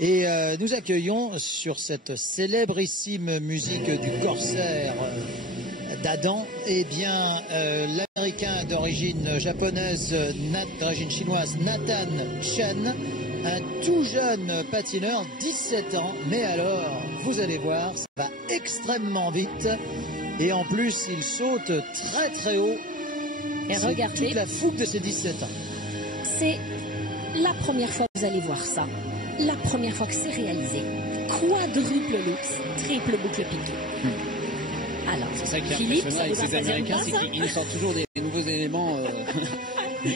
Et nous accueillons sur cette célébrissime musique du corsaire d'Adam, eh bien l'américain d'origine japonaise, d'origine chinoise, Nathan Chen, un tout jeune patineur, 17 ans, mais alors, vous allez voir, ça va extrêmement vite, et en plus, il saute très très haut. Et regardez, toute la fougue de ses 17 ans. C'est la première fois que vous allez voir ça, la première fois que c'est réalisé. Quadruple loops, triple boucle piquée. Alors, c'est ça qui est Philippe, impressionnant avec ces Américains, c'est qu'ils nous sortent toujours des nouveaux éléments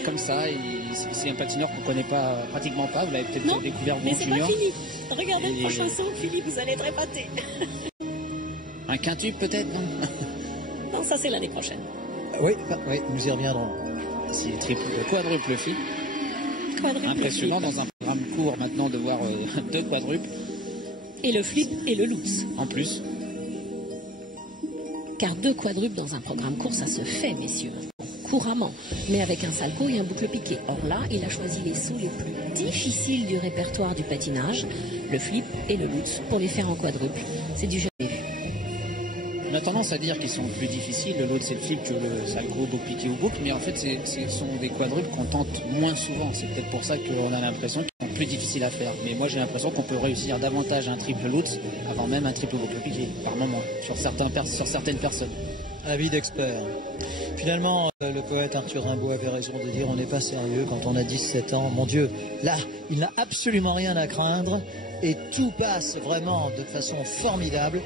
comme ça. C'est un patineur qu'on ne connaît pas, pratiquement pas. Vous l'avez peut-être découvert mais c'est pas Philippe. Regardez le prochain saut, Philippe, vous allez être épaté. Un quintuple peut-être, non? Non, ça c'est l'année prochaine. Oui, nous y reviendrons. C'est triple, quadruple fil. Impressionnant dans un programme court maintenant de voir deux quadruples. Et le flip et le loops. En plus. Car deux quadruples dans un programme court, ça se fait, messieurs, couramment, mais avec un salto et un boucle piqué. Or là, il a choisi les sauts les plus difficiles du répertoire du patinage, le flip et le loops, pour les faire en quadruple. C'est du jamais vu. On a tendance à dire qu'ils sont plus difficiles, l'autre c'est le flip que le salto, boucle piqué ou boucle, mais en fait ce sont des quadruples qu'on tente moins souvent. C'est peut-être pour ça qu'on a l'impression qu'ils sont plus difficiles à faire. Mais moi j'ai l'impression qu'on peut réussir davantage un triple lutz avant même un triple boucle piqué, par moment, sur certaines personnes. Avis d'expert. Finalement, le poète Arthur Rimbaud avait raison de dire on n'est pas sérieux quand on a 17 ans. Mon Dieu, là, il n'a absolument rien à craindre et tout passe vraiment de façon formidable.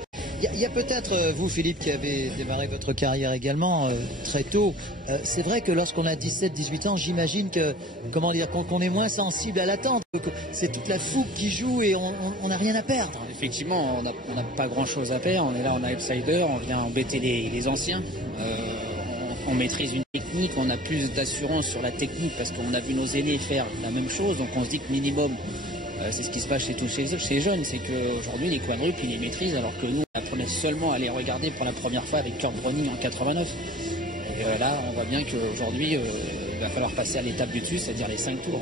Il y a peut-être, vous Philippe, qui avez démarré votre carrière également très tôt, c'est vrai que lorsqu'on a 17-18 ans, j'imagine que, qu'on est moins sensible à l'attente. C'est toute la fougue qui joue et on n'a rien à perdre. Effectivement, on n'a pas grand-chose à perdre. On est là, on a outsider, on vient embêter les anciens. On maîtrise une technique, on a plus d'assurance sur la technique parce qu'on a vu nos aînés faire la même chose. Donc on se dit que minimum, c'est ce qui se passe chez tous ces jeunes, c'est qu'aujourd'hui les quadruples ils les maîtrisent alors que nous on apprenait seulement à les regarder pour la première fois avec Kurt Browning en 89. Et là on voit bien qu'aujourd'hui il va falloir passer à l'étape du dessus, c'est-à-dire les 5 tours.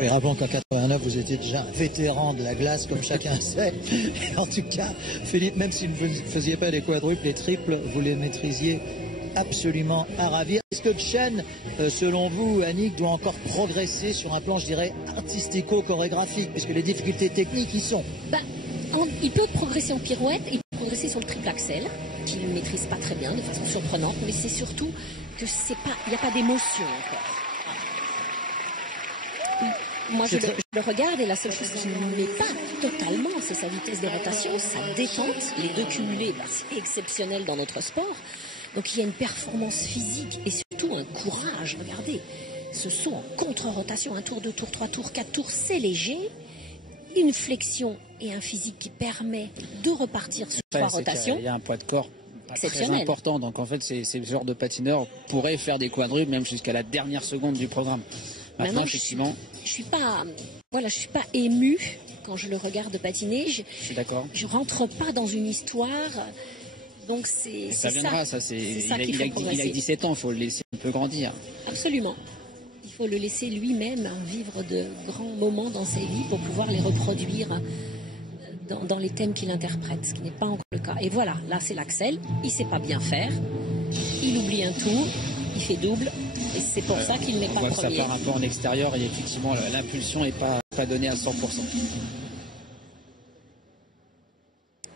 Oui, rappelons qu'en 89 vous étiez déjà un vétéran de la glace comme chacun sait. En tout cas, Philippe, même si vous ne faisiez pas les quadruples, les triples, vous les maîtrisiez absolument à ravir. Est-ce que Chen, selon vous, Annick, doit encore progresser sur un plan, je dirais, artistico-chorégraphique, puisque les difficultés techniques y sont? Il peut progresser en pirouette, il peut progresser sur le triple axel, qu'il ne maîtrise pas très bien, de façon surprenante, mais c'est surtout que il n'y a pas d'émotion encore. Moi, je le regarde et la seule chose qui ne met pas totalement, c'est sa vitesse de rotation, sa détente. Les deux cumulés, c'est exceptionnel dans notre sport. Donc il y a une performance physique et surtout un courage. Regardez, ce saut en contre-rotation, 1 tour, 2 tours, 3 tours, 4 tours, c'est léger. Une flexion et un physique qui permet de repartir sur 3 rotations. Il y a un poids de corps très important. Donc en fait, ce genre de patineur pourrait faire des quadruples même jusqu'à la dernière seconde du programme. Maintenant, effectivement, je suis pas émue quand je le regarde patiner. Je suis d'accord. Je rentre pas dans une histoire. Donc ça viendra, ça. Il a 17 ans, il faut le laisser un peu grandir. Absolument. Il faut le laisser lui-même vivre de grands moments dans sa vie pour pouvoir les reproduire dans les thèmes qu'il interprète, ce qui n'est pas encore le cas. Et voilà, là c'est l'axel, il ne sait pas bien faire, il oublie un tour, il fait double, et c'est pour ça qu'il n'est pas premier. On voit que ça part un peu en extérieur et effectivement l'impulsion n'est pas donnée à 100%.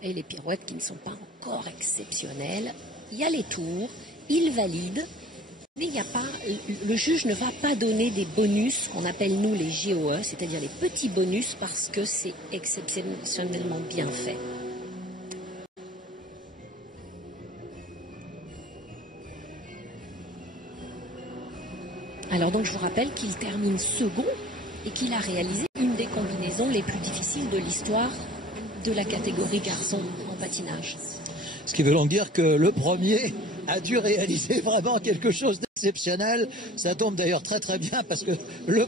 Et les pirouettes qui ne sont pas encore exceptionnelles. Il y a les tours, il valide, mais le juge ne va pas donner des bonus qu'on appelle nous les GOE, c'est-à-dire les petits bonus parce que c'est exceptionnellement bien fait. Alors donc je vous rappelle qu'il termine second et qu'il a réalisé une des combinaisons les plus difficiles de l'histoire de la catégorie garçon en patinage. Ce qui veut donc dire que le premier a dû réaliser vraiment quelque chose d'exceptionnel. Ça tombe d'ailleurs très très bien parce que le